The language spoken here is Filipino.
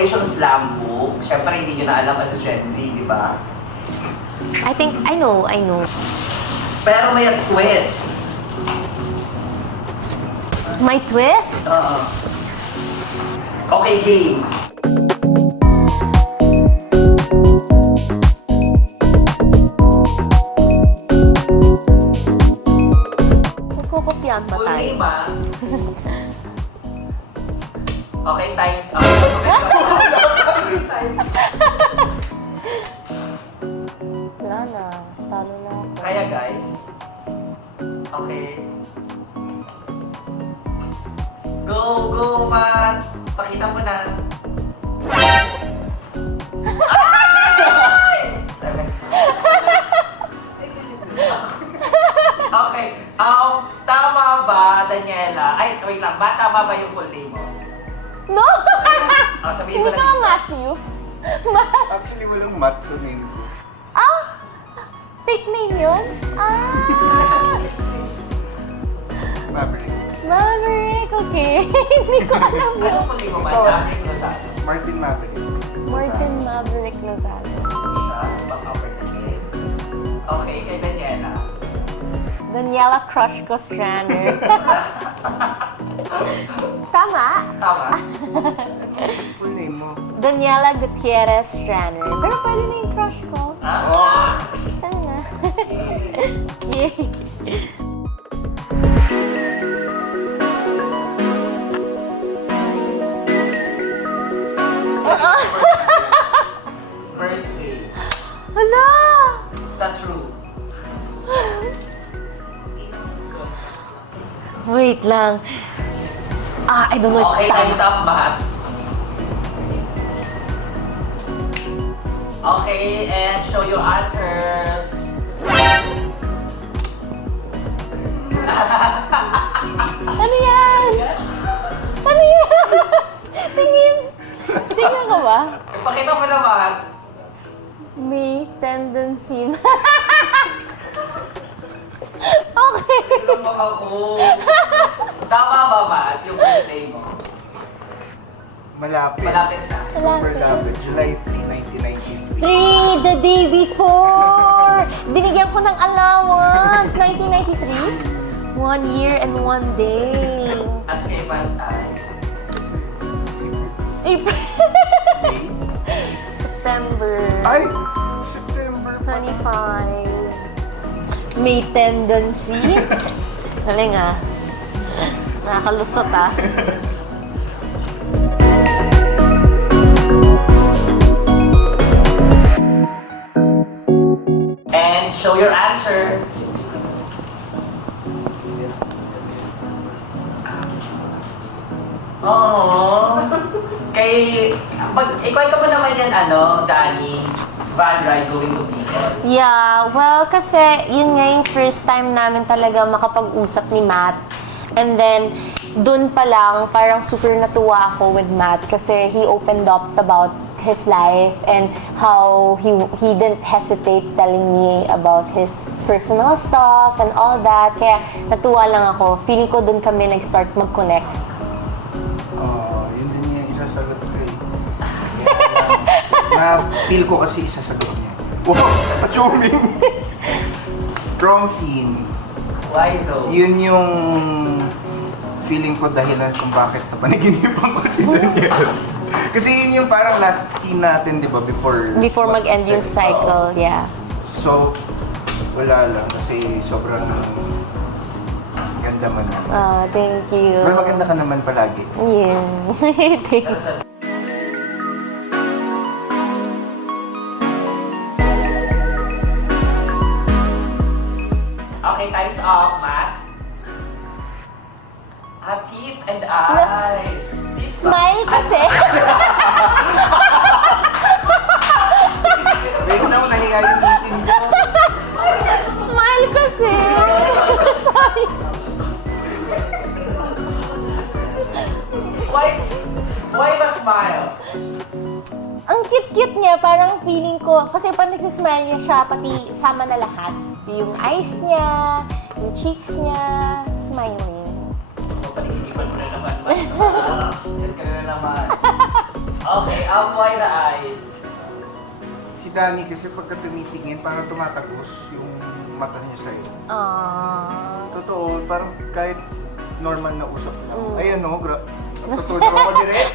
Operation Slam Book. Siyempre, hindi nyo na alam as a Gen Z, di ba? I think, I know. Pero may twist. My twist? Okay, game. Magkukopyan pa Full tayo. name, ah. Okay, time's up. Wala na. Talo na ako. Kaya guys, okay. Go, Matt! Pakita mo na. Okay. Tama ba, Daniela? Ay, wait lang. Tama ba yung full name mo? No! Sabihin Hindi mo ka na. Matthew. Matt. Actually, walang mat sa name ko. Ah! Fake name yun? Ah! Maverick. Maverick, okay. Hindi ko alam Ano yun. full name mo ba? Ikaw. Dahil mo sa Martin Maverick. Martin Maverick Lozano. siya. Back upper the kid. Okay, kay Daniela. Daniela Crush ko Strander. Tama? Tama. Full name mo. Daniela Gutierrez Strander. Pero pwede na yung crush ko. Ah? Ano na? Yay! Birthday. Hala! Sa true. Wait lang. I don't know if Okay, tama. time's up, Mahat. Okay, and show your answers. Ano yan? Ano yan? Tingin. Tingnan ka ba? Ipakita mo naman. May tendency na. Okay. Ito lang ako. Tama ba, Mahat, yung birthday mo? Malapit. Malapit na. Super Malapit. lapit. July 3, 1993. 3, the day before! Binigyan ko ng allowance. 1993? 1 year and 1 day. At kay Valentine. April. May? September. Ay! September. 25. May tendency. Galing ah. Nakakalusot ah. And show your answer. Oo. Kay, ikwento mo naman yan, Danny, van ride going to Bicol. Yeah, well, kasi yun nga yung first time namin talaga makapag-usap ni Matt. And then, dun pa lang, parang super natuwa ako with Matt kasi he opened up about his life and how he didn't hesitate telling me about his personal stuff and all that. Kaya natuwa lang ako. Feeling ko dun kami nag-start mag-connect. Yun din yung isasagot ko eh. Na-feel ko kasi isasagot niya. Wow! Assuming! Wrong scene. Why though? Yun yung feeling ko dahilan kung bakit napanaginipan ko si Daniel. Kasi yun yung parang last scene natin, di ba? Before Mag-end yung cycle, yeah. So, wala lang. Kasi sobrang ganda man naman. Thank you. Well, maganda ka naman palagi. Yeah. Thank you. Okay, time's up, Matt. Teeth and eyes. Smile kasi. Wait na, nahiga yung meeting ko. Smile kasi. Sorry. Why ba smile? Ang cute-cute niya, parang feeling ko, kasi pag nagsismile niya siya, pati sama na lahat. Yung eyes niya, yung cheeks niya, smiling. Panikinipan mo na naman. Yan ka na naman. Okay, why the eyes? Si Danny kasi pagka tumitingin, parang tumatagos yung mata niya sa'yo. Aww. Totoo, parang kahit normal na usap lang. Ayan no, natutunan ako direct.